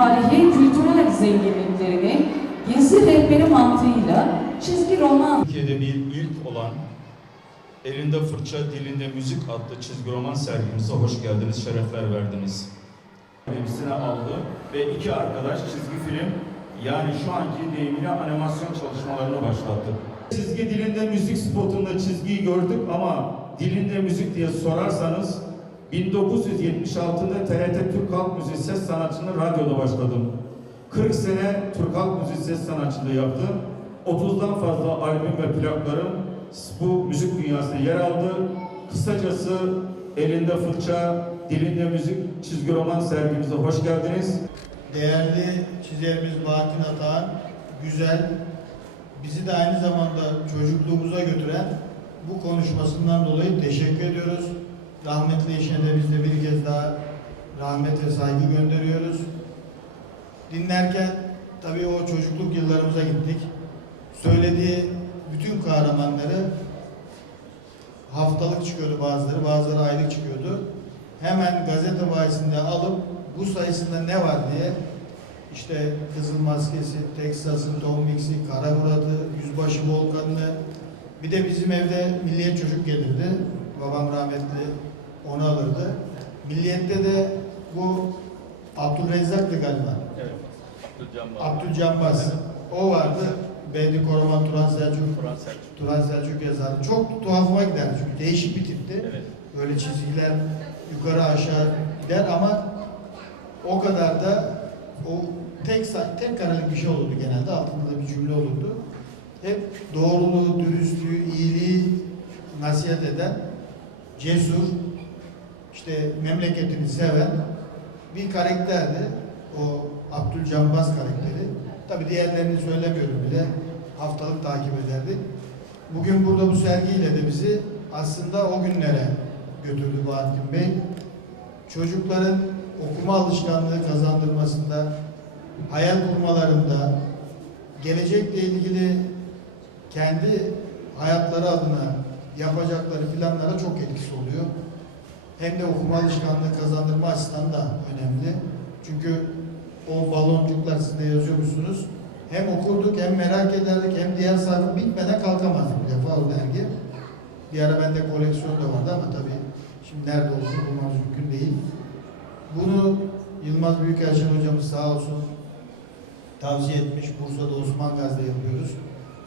tarihi kültürel zenginliklerini gezi rehberi mantığıyla çizgi roman Türkiye'de bir ilk olan Elinde Fırça Dilinde Müzik adlı çizgi roman sergimize hoş geldiniz, şerefler verdiniz. Hepsine aldı ve iki arkadaş çizgi film yani şu anki deyimiyle animasyon çalışmalarını başlattı. Çizgi dilinde müzik spotunda çizgiyi gördük ama dilinde müzik diye sorarsanız 1976'da TRT Türk Halk Müziği Ses Sanatçı'nı radyoda başladım. 40 sene Türk Halk Müziği Ses Sanatçılığı yaptım. 30'dan fazla albüm ve plaklarım bu müzik dünyasında yer aldı. Kısacası elinde fırça, dilinde müzik çizgi roman sergimize hoş geldiniz. Değerli çizerimiz Bahattin Atahan, güzel, bizi de aynı zamanda çocukluğumuza götüren bu konuşmasından dolayı teşekkür ediyoruz. Rahmetli eşine de biz de bir kez daha rahmet ve saygı gönderiyoruz. Dinlerken tabii o çocukluk yıllarımıza gittik. Söylediği bütün kahramanları haftalık çıkıyordu bazıları, bazıları aylık çıkıyordu. Hemen gazete bayisinde alıp bu sayısında ne var diye işte Kızıl Maskesi, Teksas'ın Tom Mix'i, Kara Murat'ı, Yüzbaşı Volkan'ı bir de bizim evde Milliyet Çocuk gelirdi. Babam rahmetli onu alırdı. Milliyet'te de bu Abdülrezzak'tı galiba. Evet. Abdülcan Abdülcanbaz. O vardı. Beydi Koroman Turan Selçuk. Turan Selçuk yazardı. Çok tuhafıma giderdi çünkü değişik bir tipti. Evet. Böyle çizgiler yukarı aşağı gider ama o kadar da o tek tek karelik bir şey olurdu genelde. Altında da bir cümle olurdu. Hep doğruluğu, dürüstlüğü, iyiliği nasihat eden, cesur, işte memleketini seven bir karakterdi. O Abdülcanbaz karakteri. Tabi diğerlerini söylemiyorum bile. Haftalık takip ederdik. Bugün burada bu sergiyle de bizi aslında o günlere götürdü Bahattin Bey. Çocukların okuma alışkanlığı kazandırmasında, hayal kurmalarında, gelecekle ilgili kendi hayatları adına yapacakları planlara çok etkisi oluyor. Hem de okuma alışkanlığı kazandırma açısından da önemli. Çünkü o baloncuklar siz de yazıyormuşsunuz. Hem okurduk hem merak ederdik hem diğer sayfa bitmeden kalkamazdık bir defa o dergi. Bir ara bende koleksiyon da vardı ama tabii şimdi nerede olduğunu bulmamız mümkün değil. Bunu Yılmaz Büyükelçin hocamız sağ olsun tavsiye etmiş. Bursa'da Osman Gazi'de yapıyoruz.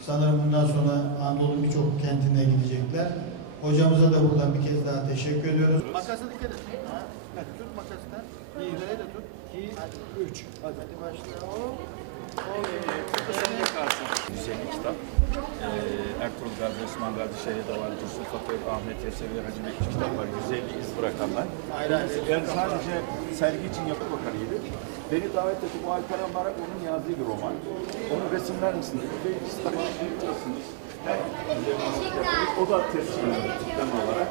Sanırım bundan sonra Anadolu'nun birçok kentine gidecekler. Hocamıza da buradan bir kez daha teşekkür ediyoruz. Makası dikkat et. Tut makasını. Bir liraya da tut. İki, üç. Hadi başlayalım. Güzel kitap. Ee, Ertuğrul Gazi, Osman Gazi, Şehit Aval, Dursun Fakir, Ahmet Yesevi, Hacı Bekir kitaplar. Güzel bir iz bırakanlar. Hayır. Yani sadece sergi için yapı bakanıydı. Beni davet etti. Bu Alperen Barak onun yazdığı bir roman. Onu resimler misiniz? Ve kitaba yapıyorsunuz. O da tipten olarak.